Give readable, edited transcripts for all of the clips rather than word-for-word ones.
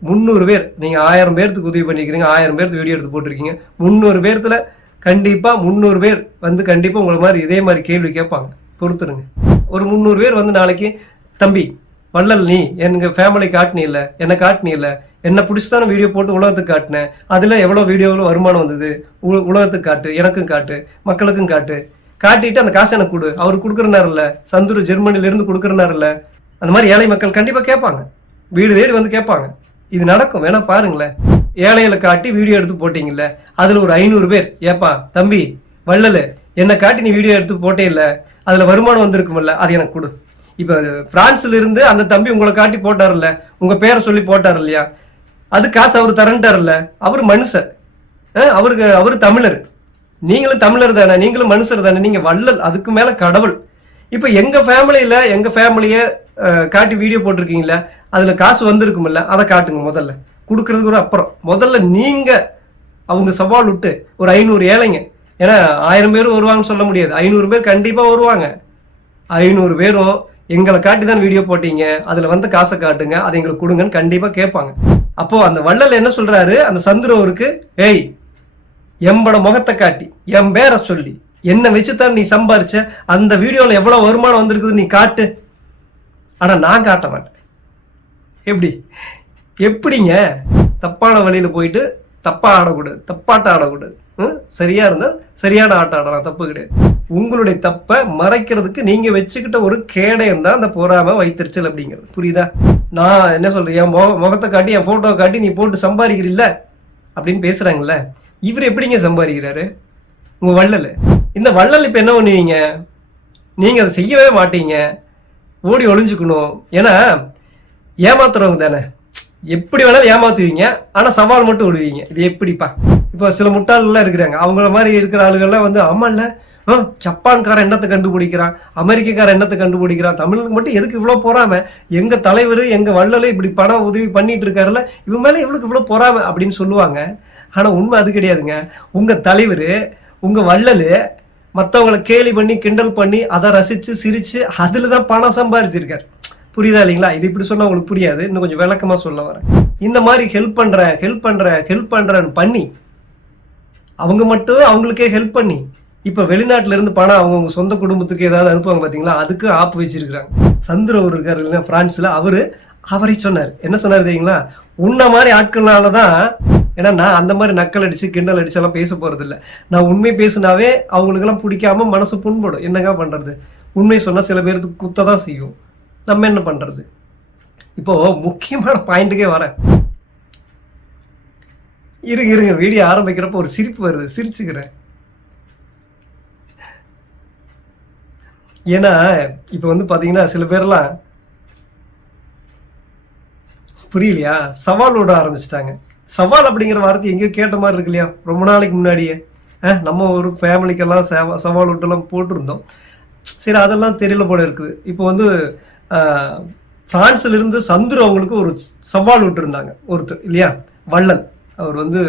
300 பேர், நீங்கள் 1000 பேர்த்துக்கு உதவி பண்ணிக்கிறீங்க, 1000 பேர்த்து வீடியோ எடுத்து போட்டிருக்கீங்க. 300 பேர்த்தில் கண்டிப்பாக 300 பேர் வந்து கண்டிப்பாக உங்களை மாதிரி இதே மாதிரி கேள்வி கேட்பாங்க. பொறுத்துருங்க. ஒரு 300 பேர் வந்து நாளைக்கு, தம்பி வள்ளல் நீ எங்கள் ஃபேமிலி காட்டினி இல்லை, என்னை காட்டினி இல்லை, என்னை பிடிச்சதான வீடியோ போட்டு உலகத்துக்கு காட்டினேன், அதில் எவ்வளோ வீடியோவில் வருமானம் வந்தது, உலகத்துக்கு காட்டு, எனக்கும் காட்டு, மக்களுக்கும் காட்டு, காட்டிட்டு அந்த காசு எனக்கு கொடு. அவர் கொடுக்குறனார் இல்லை, சந்துரு ஜெர்மனிலேருந்து கொடுக்குறனார் இல்லை, அந்த மாதிரி ஏழை மக்கள் கண்டிப்பாக கேட்பாங்க, வீடு தேடி வந்து கேட்பாங்க. இது நடக்கும், வேணா பாருங்களேன். ஏழைகளை காட்டி வீடியோ எடுத்து போட்டிங்கல்ல, அதில் ஒரு 500 பேர், ஏப்பா தம்பி வள்ளல் என்னை காட்டி நீ வீடியோ எடுத்து போட்டே இல்லை, அதில் வருமானம் வந்திருக்குமில்ல, அது எனக்கு கொடு. இப்போ பிரான்ஸ்ல இருந்து அந்த தம்பி உங்களை காட்டி போட்டார்ல, உங்கள் பேரை சொல்லி போட்டார் இல்லையா, அது காசு அவர் தரண்டார்ல. அவர் மனுஷர், அவர் தமிழர், நீங்களும் தமிழர் தானே, நீங்களும் மனுஷர் தானே, நீங்கள் வள்ளல், அதுக்கு மேலே கடவுள். இப்போ எங்கள் ஃபேமிலியை காட்டி வீடியோ போட்டிருக்கீங்களா, அதில் காசு வந்திருக்குமில்ல, அதை காட்டுங்க. முதல்ல கொடுக்கறதுக்கு ஒரு அப்புறம் முதல்ல நீங்கள் அவங்க சவால் விட்டு ஒரு 500 ஏழைங்க, ஏன்னா 1000 பேரும் வருவாங்கன்னு சொல்ல முடியாது, 500 பேர் கண்டிப்பாக வருவாங்க. 500 பேரும் எங்களை காட்டி தான் வீடியோ போட்டீங்க, அதில் வந்து காசை காட்டுங்க, அதை எங்களுக்கு கொடுங்கன்னு கண்டிப்பாக கேட்பாங்க. அப்போது அந்த வள்ளல் என்ன சொல்கிறாரு அந்த சந்துருவருக்கு, ஏய் எம்பட முகத்தை காட்டி என் பேரை சொல்லி என்னை வச்சுத்தான் நீ சம்பாரிச்ச, அந்த வீடியோவில் எவ்வளோ வருமானம் வந்திருக்குது நீ காட்டு, ஆனால் நான் காட்ட மாட்டேன். எப்படிங்க தப்பான வழியில் போயிட்டு தப்பாக ஆடக்கூடாது, தப்பாட்டம் ஆடக்கூடாது, சரியா இருந்தால் சரியான ஆட்டம் ஆடலாம், தப்பு கிடையாது. உங்களுடைய தப்பை மறைக்கிறதுக்கு நீங்கள் வச்சுக்கிட்ட ஒரு கேடயம் தான் அந்த பொறாமை வைத்தறிச்சல் அப்படிங்கிறது, புரியுதா? நான் என்ன சொல்கிறேன், என் முகத்தை காட்டி என் ஃபோட்டோவை காட்டி நீ போட்டு சம்பாதிக்கிறீல்ல அப்படின்னு பேசுகிறாங்கல்ல, இவர் எப்படிங்க சம்பாதிக்கிறாரு உங்கள் வள்ளல்? இந்த வள்ளல் இப்போ என்ன பண்ணுவீங்க, நீங்கள் அதை செய்யவே மாட்டீங்க, ஓடி ஒளிஞ்சுக்கணும். ஏன்னா ஏமாத்துறவங்க தானே, எப்படி வேணாலும் ஏமாத்துவீங்க, ஆனால் சவால் மட்டும் விடுவீங்க. இது எப்படிப்பா? இப்போ சில முட்டாள்லாம் இருக்கிறாங்க, அவங்கள மாதிரி இருக்கிற ஆளுகள்லாம் வந்து ஆமா இல்லை, ஜப்பான்காரன் என்னத்தை கண்டுபிடிக்கிறான், அமெரிக்கக்காரன் என்னத்தை கண்டுபிடிக்கிறான், தமிழுக்கு மட்டும் எதுக்கு இவ்வளோ பொறாம, எங்கள் தலைவர் எங்கள் வள்ளல் இப்படி பணம் உதவி பண்ணிட்டு இருக்காருல்ல, இவங்க மேலே இவளுக்கு இவ்வளோ பொறாம அப்படின்னு சொல்லுவாங்க. ஆனால் உண்மை அது கிடையாதுங்க. உங்கள் தலைவர் உங்கள் வள்ளல் மற்றவங்களை கேலி பண்ணி கிண்டல் பண்ணி அதை ரசித்து சிரித்து அதில் தான் பணம் சம்பாதிச்சிருக்காரு, புரியுதா இல்லைங்களா? இது இப்படி சொன்னால் உங்களுக்கு புரியாது, இன்னும் கொஞ்சம் விளக்கமாக சொல்ல வரேன். இந்த மாதிரி ஹெல்ப் பண்ணுறேன்னு பண்ணி அவங்க மட்டும் அவங்களுக்கே ஹெல்ப் பண்ணி இப்போ வெளிநாட்டில இருந்து பணம் அவங்க சொந்த குடும்பத்துக்கு ஏதாவது அனுப்புவாங்க பார்த்தீங்களா, அதுக்கு ஆப் வச்சிருக்கிறாங்க. சந்துரு அவர் இருக்காரு இல்லைன்னா பிரான்ஸில், அவரை சொன்னார், என்ன சொன்னார் தெரியுங்களா, உன்ன மாதிரி ஆட்கள்னால தான், ஏன்னா நான் அந்த மாதிரி நக்கல் அடித்து கிண்டல் அடிச்செல்லாம் பேச போகிறது இல்லை, நான் உண்மை பேசினாவே அவங்களுக்கெல்லாம் பிடிக்காம மனசு புண்படும். என்னங்க பண்ணுறது, உண்மை சொன்னால் சில பேருக்கு குத்த தான் செய்யும், நம்ம என்ன பண்ணுறது? இப்போது முக்கியமான பாயிண்ட்டுக்கே வரேன், இருங்க வீடியோ ஆரம்பிக்கிறப்ப ஒரு சிரிப்பு வருது, சிரிச்சுக்கிறேன். ஏன்னா இப்போ வந்து பார்த்தீங்கன்னா சில பேர்லாம் புரியலையா, சவால் விட ஆரம்பிச்சிட்டாங்க. சவால் அப்படிங்கிற வார்த்தை எங்கேயோ கேட்ட மாதிரி இருக்கு இல்லையா, ரொம்ப நாளைக்கு முன்னாடியே நம்ம ஒரு ஃபேமிலிக்கெல்லாம் சவால் விட்டுலாம் போட்டிருந்தோம். சரி, அதெல்லாம் தெரியல போல இருக்குது. இப்போ வந்து பிரான்ஸ்ல இருந்து சந்துரு அவங்களுக்கு ஒரு சவால் விட்டுருந்தாங்க ஒருத்தர் இல்லையா, வள்ளல். அவர் வந்து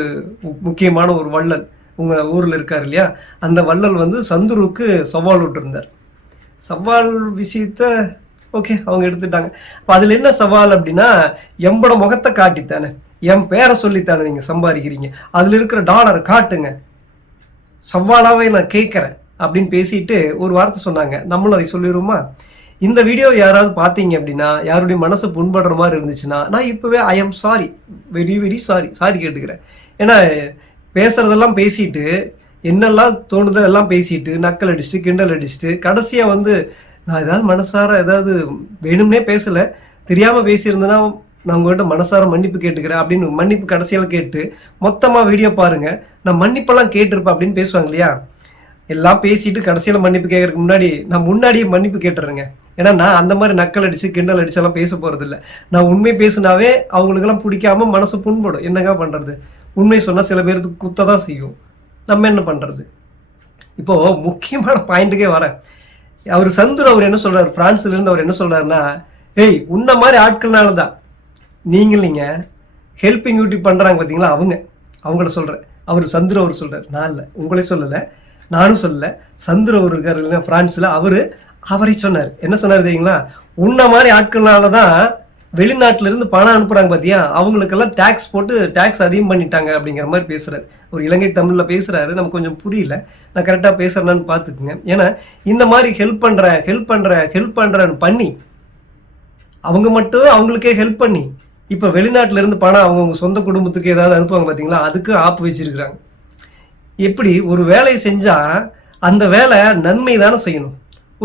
முக்கியமான ஒரு வள்ளல் உங்கள் ஊரில் இருக்கார் இல்லையா, அந்த வள்ளல் வந்து சந்துருக்கு சவால் விட்டுருந்தார். சவால் விஷயத்த ஓகே அவங்க எடுத்துட்டாங்க. அப்போ அதில் என்ன சவால் அப்படின்னா, எம்பட முகத்தை காட்டித்தானே, என் பேரை சொல்லித்தானே நீங்கள் சம்பாதிக்கிறீங்க, அதில் இருக்கிற டாலரை காட்டுங்க, சவாலாகவே நான் கேட்குறேன் அப்படின்னு பேசிட்டு ஒரு வார்த்தை சொன்னாங்க. நம்மளும் அதை சொல்லிடுவோமா? இந்த வீடியோ யாராவது பார்த்தீங்க அப்படின்னா, யாருடைய மனசு புண்படுற மாதிரி இருந்துச்சுன்னா, நான் இப்போவே I am sorry, very sorry கேட்டுக்கிறேன். ஏன்னா பேசுகிறதெல்லாம் பேசிட்டு என்னெல்லாம் தோணுதோ எல்லாம் பேசிட்டு நக்கல் அடிச்சுட்டு கிண்டல் அடிச்சுட்டு கடைசியாக வந்து நான் ஏதாவது மனசார ஏதாவது வேணும்னே பேசலை, தெரியாமல் பேசியிருந்தேன்னா நான் உங்கள்கிட்ட மனசார மன்னிப்பு கேட்டுக்கிறேன் அப்படின்னு மன்னிப்பு கடைசியில் கேட்டு மொத்தமாக வீடியோ பாருங்கள், நான் மன்னிப்பெல்லாம் கேட்டிருப்பேன் அப்படின்னு பேசுவாங்க இல்லையா, எல்லாம் பேசிட்டு கடைசியில் மன்னிப்பு கேட்கறதுக்கு முன்னாடி நான் முன்னாடியே மன்னிப்பு கேட்டுறேங்க. ஏன்னா நான் அந்த மாதிரி நக்கல் அடித்து கிண்டல் அடிச்செல்லாம் பேச போகிறது இல்லை. நான் உண்மை பேசினாவே அவங்களுக்கெல்லாம் பிடிக்காம மனசு புண்படும். என்னங்க பண்ணுறது, உண்மை சொன்னால் சில பேருக்கு குத்த தான் செய்யும், நம்ம என்ன பண்ணுறது? இப்போது முக்கியமான பாயிண்ட்டுக்கே வரேன். அவர் சந்துரு அவர் என்ன சொல்கிறார், பிரான்ஸ்லேருந்து அவர் என்ன சொல்கிறாருன்னா, ஏய் உன்ன மாதிரி ஆட்கள்னால தான் நீங்கள் இல்லைங்க ஹெல்பிங் யூடியூப் பண்ணுறாங்க பார்த்தீங்களா, அவங்கள சொல்கிறேன். அவர் சந்துரு அவர் சொல்கிறார், நான் இல்லை, உங்களே சொல்லலை, நானும் சொல்லலை, சந்துரு அவர் இருக்கார் இல்லைன்னா பிரான்ஸில், அவரை சொன்னார். என்ன சொன்னார் தெரியுங்களா, உன்ன மாதிரி ஆட்கள்னால தான் வெளிநாட்டுல இருந்து பணம் அனுப்புறாங்க பாத்தியா, அவங்களுக்கெல்லாம் டேக்ஸ் போட்டு டேக்ஸ் அதிகம் பண்ணிட்டாங்க அப்படிங்கிற மாதிரி பேசுறாரு. ஒரு இலங்கை தமிழ்ல பேசுறாரு, நமக்கு கொஞ்சம் புரியல. நான் கரெக்டா பேசுறேன்னு பாத்துக்குங்க. ஏன்னா இந்த மாதிரி ஹெல்ப் பண்றேன்னு பண்ணி அவங்க மட்டும் அவங்களுக்கே ஹெல்ப் பண்ணி இப்ப வெளிநாட்டுல இருந்து பணம் அவங்க சொந்த குடும்பத்துக்கு ஏதாவது அனுப்புவாங்க பாத்தீங்களா, அதுக்கு ஆப்பு வச்சிருக்கிறாங்க. எப்படி ஒரு வேலையை செஞ்சா அந்த வேலை நன்மை தானே செய்யணும்,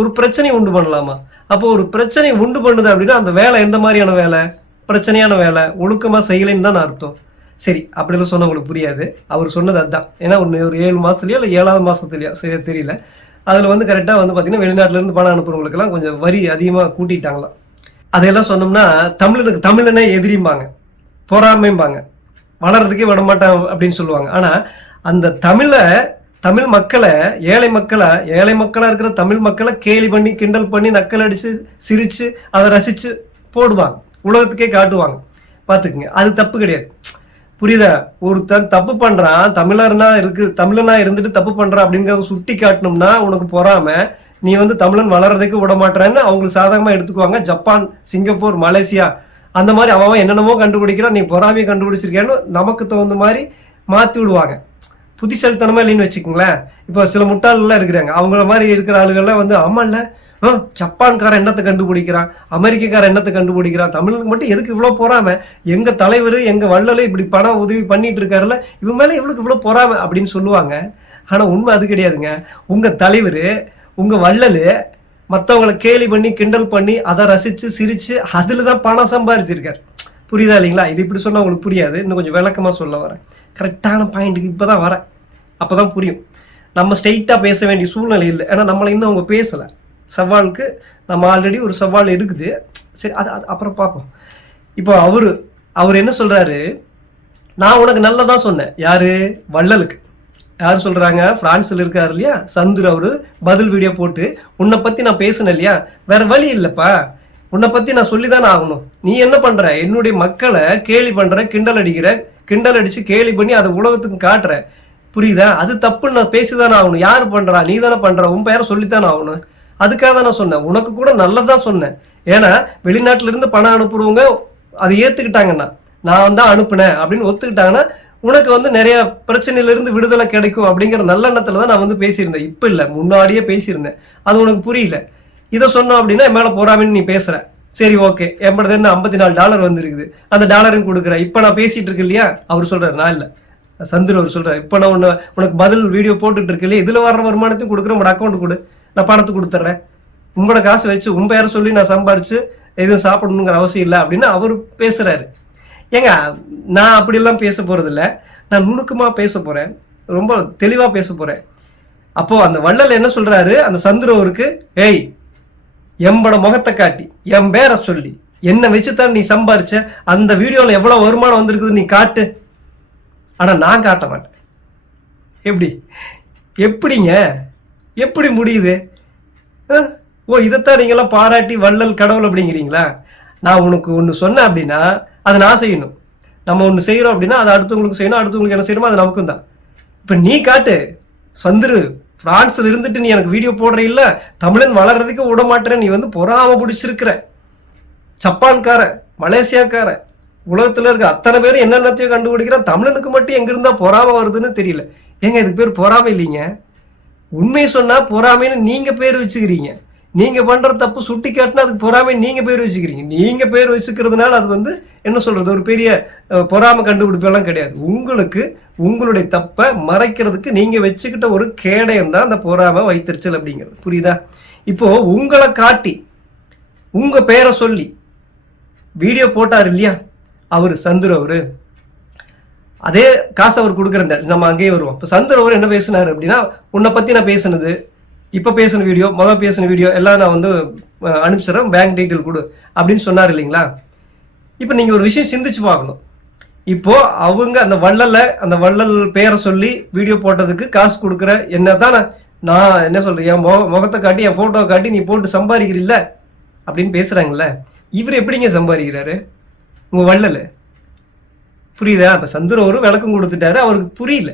ஒரு பிரச்சனை உண்டு பண்ணலாமா? அப்போ ஒரு பிரச்சனை உண்டு பண்ணுது அப்படின்னா அந்த வேலை எந்த மாதிரியான வேலை? பிரச்சனையான வேலை, ஒழுக்கமா செய்யலைன்னு தான் அர்த்தம். சரி, அப்படிலாம் சொன்ன உங்களுக்கு புரியாது. அவர் சொன்னது அதுதான். ஏன்னா ஒரு 7 மாசத்துலயோ இல்லை 7வது மாசத்துலயோ சரியா தெரியல, அதுல வந்து கரெக்டா வந்து பாத்தீங்கன்னா வெளிநாட்டுல இருந்து பணம் அனுப்புறவங்களுக்கெல்லாம் கொஞ்சம் வரி அதிகமா கூட்டிட்டாங்களாம். அதையெல்லாம் சொன்னோம்னா தமிழனே எதிரிம்பாங்க, பொறாமைம்பாங்க, வளர்றதுக்கே விட மாட்டான் அப்படின்னு சொல்லுவாங்க. ஆனா அந்த தமிழ் மக்களை ஏழை மக்களா இருக்கிற தமிழ் மக்களை கேலி பண்ணி கிண்டல் பண்ணி நக்கல் அடிச்சு சிரிச்சு அதை ரசிச்சு போடுவாங்க, உலகத்துக்கே காட்டுவாங்க. பாத்துக்குங்க, அது தப்பு கிடையாது. புரியுதா? ஒருத்தன் தப்பு பண்றான், தமிழனா இருந்துட்டு தப்பு பண்றான் அப்படிங்கறத சுட்டி காட்டணும்னா உனக்கு பொறாம, நீ வந்து தமிழன் வளர்றதுக்கு விட மாட்டேன்னு அவங்களுக்கு சாதகமா எடுத்துக்குவாங்க. ஜப்பான், சிங்கப்பூர், மலேசியா அந்த மாதிரி அவன் என்னென்னமோ கண்டுபிடிக்கிறான், நீ பொறாமையை கண்டுபிடிச்சிருக்கேன்னு நமக்கு தகுந்த மாதிரி மாத்தி விடுவாங்க. புத்திசாலித்தனமா இல்லைன்னு வச்சுக்கோங்களேன். இப்போ சில முட்டாள்லாம் இருக்கிறாங்க, அவங்கள மாதிரி இருக்கிற ஆளுகள்லாம் வந்து ஆமா இல்ல, ஜப்பான்காரன் என்னத்தை கண்டுபிடிக்கிறான், அமெரிக்காரன் என்னத்தை கண்டுபிடிக்கிறான், தமிழுக்கு மட்டும் எதுக்கு இவ்வளவு பொறாம, எங்க தலைவர் எங்க வள்ளல இப்படி பணம் உதவி பண்ணிட்டு இருக்காருல்ல, இவன் மேல இவளுக்கு இவ்வளவு பொறாம அப்படின்னு சொல்லுவாங்க. ஆனா உண்மை அது கிடையாதுங்க. உங்க தலைவர் உங்க வள்ளலு மற்றவங்களை கேலி பண்ணி கிண்டல் பண்ணி அதை ரசிச்சு சிரிச்சு அதுலதான் பணம் சம்பாதிச்சிருக்காரு. புரியுதா இல்லைங்களா? இது இப்படி சொன்னா உங்களுக்கு புரியாது, இன்னும் கொஞ்சம் விளக்கமா சொல்ல வரேன். கரெக்டான பாயிண்ட்டுக்கு இப்பதான் வரேன், அப்பதான் புரியும். நம்ம ஸ்ட்ரெயிட்டா பேச வேண்டிய சூழ்நிலை இல்லை, ஏன்னா நம்மளை இன்னும் அவங்க பேசல. சவாலுக்கு நம்ம ஆல்ரெடி ஒரு சவால் இருக்குது. சரி, அது அப்புறம் பார்ப்போம். இப்போ அவர் என்ன சொல்றாரு, நான் உனக்கு நல்லதான் சொன்னேன். யாரு? வள்ளலுக்கு. யார் சொல்றாங்க? பிரான்ஸ்ல இருக்காரு இல்லையா சந்துரு, அவரு பதில் வீடியோ போட்டு உன்னை பத்தி நான் பேசினேன் இல்லையா, வேற வழி இல்லப்பா, உன்னை பத்தி நான் சொல்லிதானே ஆகணும். நீ என்ன பண்ற, என்னுடைய மக்களை கேலி பண்ற, கிண்டல் அடிச்சு கேலி பண்ணி அதை உலகத்துக்கு காட்டுற. புரியுதா? அது தப்புன்னு நான் பேசிதானே ஆகணும். யாரு பண்றா? நீ தானே பண்ற, உன் பேரை சொல்லித்தானே ஆகணும். அதுக்காக தான் நான் சொன்னேன், உனக்கு கூட நல்லதான் சொன்னேன். ஏன்னா வெளிநாட்டுல இருந்து பணம் அனுப்புறவங்க அதை ஏத்துக்கிட்டாங்கன்னா, நான் தான் அனுப்புனேன் அப்படின்னு ஒத்துக்கிட்டாங்கன்னா உனக்கு வந்து நிறைய பிரச்சனையில இருந்து விடுதலை கிடைக்கும் அப்படிங்கிற நல்லெண்ணத்துல தான் நான் வந்து பேசியிருந்தேன். இப்ப இல்ல, முன்னாடியே பேசியிருந்தேன். அது உனக்கு புரியல. இதை சொன்னோம் அப்படின்னா என் மேல போறாமன்னு நீ பேசுற. சரி, ஓகே, எம்பது $54 வந்துருக்குது, அந்த டாலரும் கொடுக்குறேன். இப்ப நான் பேசிட்டு இருக்கு இல்லையா, அவர் சொல்றாரு, நான் இல்ல, சந்துரு அவர் சொல்றாரு, இப்ப நான் உனக்கு பதில் வீடியோ போட்டுட்டு இருக்கு இல்லையா, இதுல வர்ற வருமானத்தையும் கொடுக்குறேன், உங்களோட அக்கௌண்ட் கொடு, நான் பணத்தை கொடுத்துட்றேன். உங்களோட காசு வச்சு உன் பேரை சொல்லி நான் சம்பாரிச்சு எதுவும் சாப்பிடணுங்கிற அவசியம் இல்லை அப்படின்னு அவர் பேசுறாரு. ஏங்க, நான் அப்படியெல்லாம் பேச போறது இல்லை, நான் நுணுக்கமா பேச போறேன், ரொம்ப தெளிவா பேச போறேன். அப்போ அந்த வள்ளல் என்ன சொல்றாரு அந்த சந்துருவருக்கு, ஏய், எம்பட முகத்தை காட்டி என் பேரை சொல்லி என்ன வச்சுதான் நீ சம்பாரிச்ச, அந்த வீடியோல எவ்வளவு வருமானம் வந்திருக்குது நீ காட்டு, ஆனா நான் காட்ட மாட்டேன். எப்படிங்க, எப்படி முடியுது? ஓ, இதைத்தான் நீங்களாம் பாராட்டி வள்ளல் கடவுள் அப்படிங்கிறீங்களா? நான் உனக்கு ஒன்று சொன்னேன் அப்படின்னா அதை நான் செய்யணும். நம்ம ஒன்று செய்கிறோம் அப்படின்னா அதை அடுத்தவங்களுக்கு செய்யணும், அடுத்தவங்களுக்கு என்ன செய்யணுமோ அது நமக்கும் தான். இப்போ நீ காட்டு, சந்துரு பிரான்ஸ்ல இருந்துட்டு நீ எனக்கு வீடியோ போடுற இல்ல, தமிழன் வளர்றதுக்கு விட மாட்டேற, நீ வந்து பொறாம பிடிச்சிருக்கிற, ஜப்பான்கார, மலேசியாக்கார, உலகத்துல இருக்க அத்தனை பேரும் என்னென்னத்தையும் கண்டுபிடிக்கிறான், தமிழனுக்கு மட்டும் எங்க இருந்தா பொறாம வருதுன்னு தெரியல. ஏங்க, இதுக்கு பேர் பொறாமை இல்லைங்க. உண்மையை சொன்னா பொறாமைன்னு நீங்க பேர் வச்சுக்கிறீங்க. நீங்க பண்ற தப்பு சுட்டி காட்டினா அதுக்கு பொறாமை நீங்க பேர் வச்சுக்கிறீங்க. நீங்க பேர் வச்சுக்கிறதுனால அது வந்து என்ன சொல்றது, ஒரு பெரிய பொறாமை கண்டுபிடிப்பெல்லாம் கிடையாது. உங்களுடைய தப்பை மறைக்கிறதுக்கு நீங்க வச்சுக்கிட்ட ஒரு கேடயம் தான் அந்த பொறாமை வைத்தறிச்சல் அப்படிங்கிறது. புரியுதா? இப்போ உங்களை காட்டி உங்க பேரை சொல்லி வீடியோ போட்டார் இல்லையா அவரு சந்துரு, அவரு அதே காசு அவர் கொடுக்குறாரு. நம்ம அங்கேயே வருவோம். இப்போ சந்துரு அவர் என்ன பேசினாரு அப்படின்னா, உன்னை பத்தி நான் பேசினது, இப்போ பேசின வீடியோ, முதல் பேசின வீடியோ எல்லாம் நான் வந்து அனுப்பிச்சிடறேன், பேங்க் டீட்டெயில் கொடு அப்படின்னு சொன்னார் இல்லைங்களா? இப்போ நீங்கள் ஒரு விஷயம் சிந்திச்சு பார்க்கணும். இப்போ அவங்க அந்த வள்ளல் பேரை சொல்லி வீடியோ போட்டதுக்கு காசு கொடுக்குற என்ன தான் நான் என்ன சொல்றேன், என் முகத்தை காட்டி என் ஃபோட்டோவை காட்டி நீ போட்டு சம்பாதிக்கிறீல்ல அப்படின்னு பேசுகிறாங்கல்ல, இவர் எப்படிங்க சம்பாதிக்கிறாரு உங்க வள்ளல்? புரியுதா? இப்போ சந்துரு ஒரு விளக்கம் கொடுத்துட்டாரு, அவருக்கு புரியல.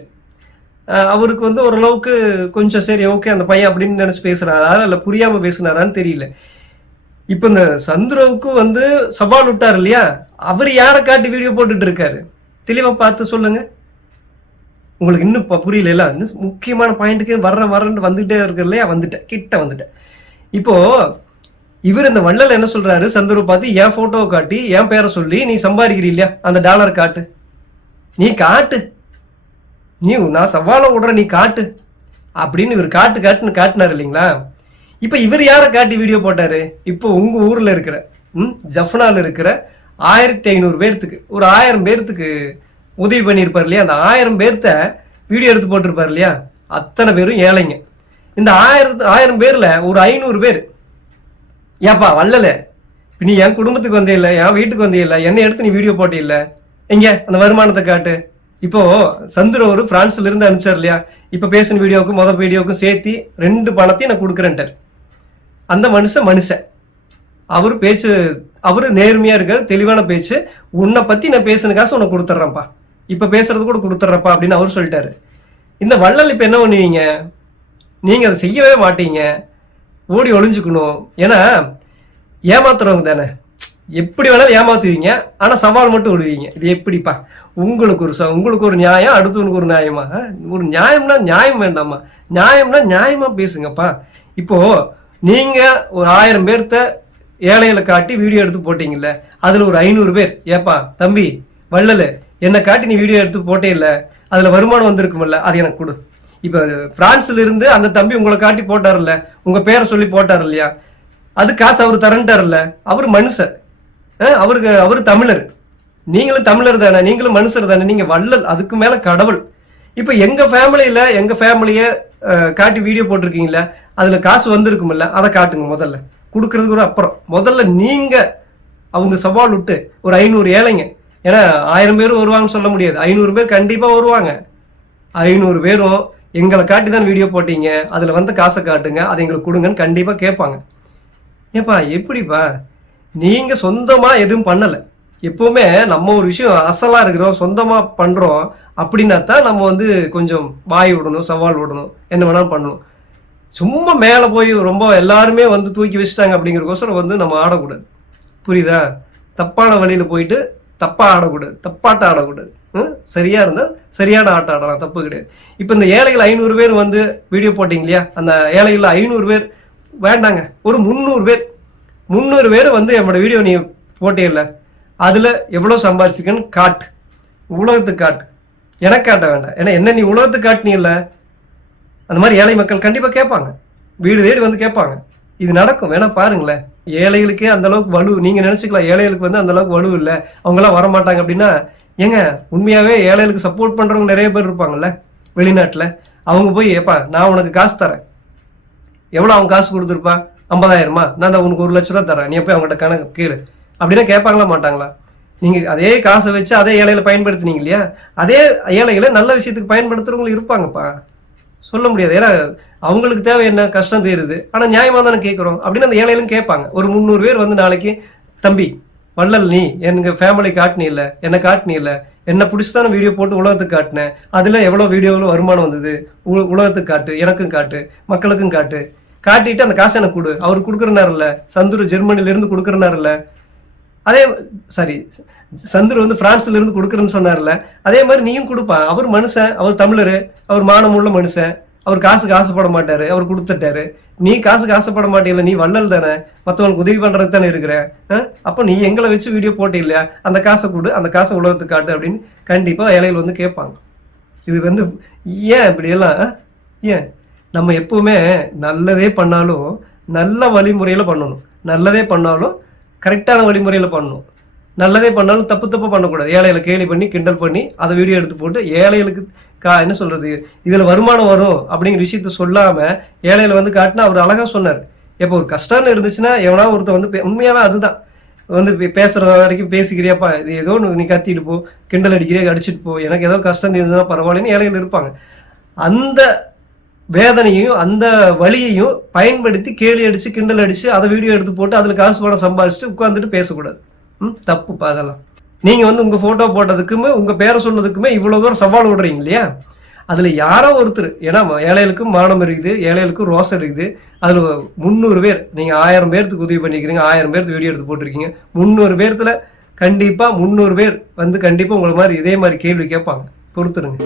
அவருக்கு வந்து ஓரளவுக்கு கொஞ்சம் சரி ஓகே அந்த பையன் அப்படின்னு நினைச்சு பேசுறாரா இல்லை புரியாம பேசுனாரான்னு தெரியல. இப்ப இந்த சந்துருவுக்கும் வந்து சவால் விட்டார் இல்லையா, அவர் யாரை காட்டி வீடியோ போட்டுட்டு இருக்காரு தெளிவா பார்த்து சொல்லுங்க. உங்களுக்கு இன்னும் புரியல, முக்கியமான பாயிண்ட்டுக்கு வர்றேன்னு வந்துட்டே இருக்கு இல்லையா, கிட்ட வந்துட்டேன். இப்போ இவர் இந்த வள்ளல் என்ன சொல்றாரு, சந்துரு பார்த்து என் போட்டோவை காட்டி என் பேரை சொல்லி நீ சம்பாதிக்கிறீ இல்லையா, அந்த டாலர் காட்டு, நீ காட்டு, நான் சவாலை விடுற, நீ காட்டு அப்படின்னு இவர் காட்டுன்னு காட்டினார் இல்லைங்களா. இப்போ இவர் யாரை காட்டி வீடியோ போட்டாரு, இப்போ உங்க ஊர்ல இருக்கிற ஜஃப்னால இருக்கிற 1500 பேர்த்துக்கு ஒரு 1000 பேர்த்துக்கு உதவி பண்ணியிருப்பார் இல்லையா, அந்த 1000 பேர்த்த வீடியோ எடுத்து போட்டிருப்பார் இல்லையா, அத்தனை பேரும் ஏழைங்க. இந்த 1000 பேர்ல ஒரு 500 பேர் ஏப்பா வள்ளல, நீ என் குடும்பத்துக்கு வந்தே இல்லை, என் வீட்டுக்கு வந்தே இல்லை, என்னை எடுத்து நீ வீடியோ போட்டே இல்லை, எங்க அந்த வருமானத்தை காட்டு. இப்போ சந்துரு ஒரு பிரான்ஸ்ல இருந்து அனுப்பிச்சார் இல்லையா, இப்ப பேசின வீடியோவுக்கும் மொதல் வீடியோவுக்கும் சேர்த்து 2 பணத்தையும் நான் கொடுக்குறேன்ட்டார். அந்த மனுஷன் அவரு பேச்சு, அவரு நேர்மையா இருக்காரு, தெளிவான பேச்சு, உன்னை பத்தி நான் பேசின காசு உனக்கு கொடுத்துட்றேன்ப்பா, இப்ப பேசுறது கூட கொடுத்துட்றப்பா அப்படின்னு அவர் சொல்லிட்டாரு. இந்த வள்ளல் இப்ப என்ன பண்ணுவீங்க, நீங்க அதை செய்யவே மாட்டீங்க, ஓடி ஒளிஞ்சுக்கணும். ஏன்னா ஏமாத்துறவங்க தானே, எப்படி வேணாலும் ஏமாத்துவீங்க, ஆனா சவால் மட்டும் விடுவீங்க. இது எப்படிப்பா, உங்களுக்கு ஒரு நியாயம், அடுத்தவனுக்கு ஒரு நியாயமா? ஒரு நியாயம்னா நியாயம் வேண்டாமா, நியாயம்னா நியாயமா பேசுங்கப்பா. இப்போ நீங்க ஒரு 1000 பேர்த்த ஏழைகளை காட்டி வீடியோ எடுத்து போட்டீங்கல்ல, அதுல ஒரு 500 பேர் ஏப்பா தம்பி வள்ளல் என்னை காட்டி நீ வீடியோ எடுத்து போட்டே இல்லை, அதுல வருமானம் வந்திருக்குமில்ல, அது எனக்கு கொடு. இப்ப பிரான்ஸ்ல இருந்து அந்த தம்பி உங்களை காட்டி போட்டார்ல, உங்க பேரை சொல்லி போட்டார் இல்லையா, அது காசு அவர் தரன்ட்டார்ல, அவர் மனுஷர், அவரு தமிழர், நீங்களும் தமிழர் தானே, நீங்களும் மனுஷர் தானே, நீங்க வள்ளல், அதுக்கு மேல கடவுள். இப்ப எங்க ஃபேமிலிய காட்டி வீடியோ போட்டிருக்கீங்களா, அதுல காசு வந்திருக்குமில்ல, அதை காட்டுங்க. முதல்ல கொடுக்கறதுக்கு ஒரு அப்புறம் முதல்ல நீங்க அவங்க சவால் விட்டு ஒரு 500 ஏழைங்க, ஏன்னா 1000 பேரும் வருவாங்கன்னு சொல்ல முடியாது, 500 பேர் கண்டிப்பா வருவாங்க. 500 பேரும் எங்களை காட்டி தான் வீடியோ போட்டீங்க, அதுல வந்து காசை காட்டுங்க, அதை எங்களுக்கு கொடுங்கன்னு கண்டிப்பா கேட்பாங்க. ஏப்பா எப்படிப்பா, நீங்க சொந்தமா எதுவும் பண்ணல. எப்பவுமே நம்ம ஒரு விஷயம் அசலா இருக்கிறோம், சொந்தமா பண்றோம் அப்படின்னா தான் நம்ம வந்து கொஞ்சம் வாய் விடணும், சவால் விடணும், என்ன வேணாலும் பண்ணணும். சும்மா மேலே போய் ரொம்ப எல்லாருமே வந்து தூக்கி வச்சுட்டாங்க அப்படிங்கிறக்கோசரம் வந்து நம்ம ஆடக்கூடாது, புரியுதா? தப்பான வழியில போயிட்டு தப்பா ஆடக்கூடாது, தப்பாட்டம் ஆடக்கூடாது. சரியா இருந்தால் சரியான ஆட்டம் ஆடலாம், தப்பு கிடையாது. இப்போ இந்த ஏழைகள் 500 பேர் வந்து வீடியோ போட்டிங்க இல்லையா, அந்த ஏழைகள் 500 பேர் வேண்டாங்க, ஒரு 300 பேர் வந்து என்னோட வீடியோ நீ போட்டே இல்லை, அதுல எவ்வளவு சம்பாதிச்சிருக்கன்னு காட்டு, உலகத்துக்கு காட்டு, எனக்கு காட்ட வேண்டாம். ஏன்னா என்ன நீ உலகத்துக்கு காட்டினீ இல்ல, அந்த மாதிரி ஏழை மக்கள் கண்டிப்பா கேட்பாங்க, வீடு தேடி வந்து கேட்பாங்க. இது நடக்கும், வேணா பாருங்களேன். ஏழைகளுக்கே அந்த அளவுக்கு வலு, நீங்க நினைச்சுக்கலாம் ஏழைகளுக்கு வந்து அந்த அளவுக்கு வலு இல்லை, அவங்க எல்லாம் வரமாட்டாங்க அப்படின்னா, ஏங்க உண்மையாவே ஏழைகளுக்கு சப்போர்ட் பண்றவங்க நிறைய பேர் இருப்பாங்கல்ல வெளிநாட்டுல, அவங்க போய் ஏப்பா நான் உனக்கு காசு தரேன், எவ்வளவு அவங்க காசு கொடுத்துருப்பா, 50,000மா, நான் தான் உனக்கு 1 லட்ச ரூபா தரேன், நீ போய் அவங்ககிட்ட கணக்கு கேளு அப்படின்னா கேட்பாங்களா மாட்டாங்களா? நீங்க அதே காசை வச்சு அதே ஏழைகளை பயன்படுத்தினீங்க இல்லையா, அதே ஏழைகளை நல்ல விஷயத்துக்கு பயன்படுத்துறவங்களும் இருப்பாங்கப்பா, சொல்ல முடியாது. ஏன்னா அவங்களுக்கு தேவை என்ன, கஷ்டம் தீருது, ஆனா நியாயமா தானே கேட்கிறோம் அப்படின்னு அந்த ஏழைகளும் கேட்பாங்க. ஒரு 300 பேர் வந்து நாளைக்கு தம்பி வள்ளல் நீ எங்க ஃபேமிலி காட்டினி இல்லை, என்ன காட்டினி இல்லை, என்ன பிடிச்சதான வீடியோ போட்டு உலகத்துக்கு காட்டினேன், அதுல எவ்வளவு வீடியோவில் வருமானம் வந்தது, உலகத்துக்கு காட்டு, எனக்கும் காட்டு, மக்களுக்கும் காட்டு, காட்டிட்டு அந்த காசை எனக்கு கொடு. அவர் கொடுக்குறனாருல்ல, சந்துரு ஜெர்மனில இருந்து கொடுக்குறனாருல்ல, அதே சாரி சந்துரு வந்து பிரான்ஸ்ல இருந்து கொடுக்குறேன்னு சொன்னார்ல, அதே மாதிரி நீயும் கொடுப்பான். அவர் மனுஷன், அவர் தமிழரு, அவர் மானமுள்ள மனுஷன், அவர் காசுக்கு ஆசைப்பட மாட்டாரு, அவர் கொடுத்துட்டாரு. நீ காசுக்கு ஆசைப்பட மாட்டேல, நீ வள்ளல் தானே, மற்றவங்களுக்கு உதவி பண்றதுக்கு தானே இருக்கிற, அப்போ நீ எங்களை வச்சு வீடியோ போட்டே இல்லையா, அந்த காசை கொடு, அந்த காசை உலகத்துக்கு காட்டு அப்படின்னு கண்டிப்பா ஏழைகள் வந்து கேட்பாங்க. இது வந்து ஏன் இப்படியெல்லாம், ஏன் நம்ம எப்பவுமே நல்லதே பண்ணாலும் நல்ல வழிமுறையில பண்ணணும், நல்லதே பண்ணாலும் கரெக்டான வழிமுறையில பண்ணணும், நல்லதே பண்ணாலும் தப்பு பண்ணக்கூடாது. ஏழைகளை கேலி பண்ணி கிண்டல் பண்ணி அதை வீடியோ எடுத்து போட்டு ஏழைகளுக்கு என்ன சொல்றது, இதுல வருமானம் வரும் அப்படிங்கிற விஷயத்த சொல்லாம ஏழைகளை வந்து காட்டினா அவர் அழகா சொன்னார். இப்போ ஒரு கஷ்டம்னு இருந்துச்சுன்னா எவனா ஒருத்தர் வந்து உண்மையாவே அதுதான் வந்து பேசுற வரைக்கும் பேசிக்கிறியாப்பா, இது ஏதோ நீ கத்திட்டு போ, கிண்டல் அடிக்கிறியா அடிச்சுட்டு போ, எனக்கு ஏதோ கஷ்டம் இருந்ததுன்னா பரவாயில்லன்னு ஏழைகள் இருப்பாங்க. அந்த வேதனையும் அந்த வழியையும் பயன்படுத்தி கேலி அடிச்சு கிண்டல் அடிச்சு அதை வீடியோ எடுத்து போட்டு அதுல காசு பணம் சம்பாதிச்சுட்டு உட்காந்துட்டு பேசக்கூடாது, தப்புப்பா அதெல்லாம். நீங்க வந்து உங்க போட்டோ போட்டதுக்குமே உங்க பேரை சொன்னதுக்குமே இவ்வளவு தூரம் சவால் விடுறீங்க இல்லையா, அதில் யாரோ ஒருத்தர், ஏன்னா ஏழைகளுக்கும் மானம் இருக்குது, ஏழைகளுக்கும் ரோசம் இருக்குது. அதில் 300 பேர், நீங்கள் 1000 பேர்த்துக்கு உதவி பண்ணிக்கிறீங்க, 1000 பேர்த்து வீடியோ எடுத்து போட்டிருக்கீங்க. 300 பேர்த்துல கண்டிப்பாக 300 பேர் வந்து கண்டிப்பாக உங்களை மாதிரி இதே மாதிரி கேள்வி கேட்பாங்க. பொறுத்துருங்க.